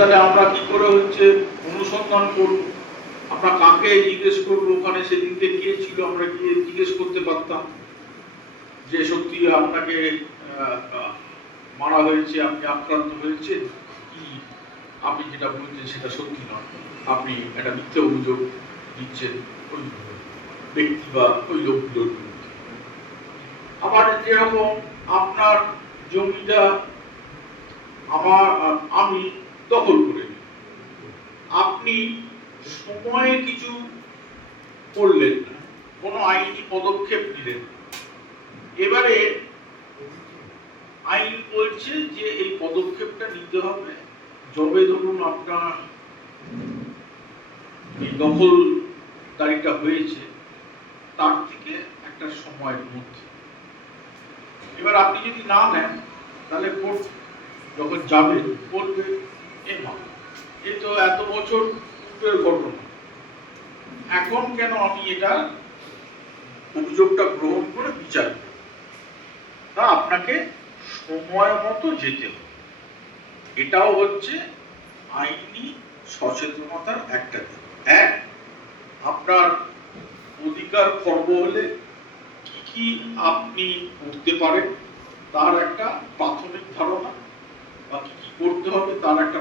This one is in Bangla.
তাহলে আমরা কি করে হচ্ছে অনুসন্ধান করব, আমরা কাকে জিজ্ঞেস করবো, ওখানে সেদিনকে কে ছিল আমরা গিয়ে জিজ্ঞেস করতে পারতাম যে সত্যি আপনাকে মারা হয়েছে, আপনি আক্রান্ত হয়েছেন কি, আপনি যেটা বলছেন সেটা সত্যি নয়, আপনি একটা মিথ্যে অভিযোগ দিচ্ছেন ওই ব্যক্তি বা ওই লোকগুলোর বিরুদ্ধে। আবার যেরকম আপনার জমিটা আমি দখল করে নিই, আপনি সময়ে কিছু করলেন না, কোনো আইনি পদক্ষেপ নিলেন না, এবারে আইন বলছে যে এই পদক্ষেপটা নিতে হবে যবে ধরুন আপনার এই দখলদারিটা হয়েছে তার থেকে একটা সময়ের মধ্যে। এবার আপনি যদি না নেন তাহলে কোর্ট যখন যাবে বলবে এ তো এত বছর পূর্বের ঘটনা, এখন কেন আমি এটা অভিযোগটা গ্রহণ করে বিচার করব, তা আপনাকে সময় মতো যেতে হবে। এটাও হচ্ছে আইনি সচেতনতার একটা দিক। এক, আপনার অধিকার খর্ব হলে কি কি আপনি করতে পারেন তার একটা প্রাথমিক ধারণা, বা কি কি করতে হবে তার একটা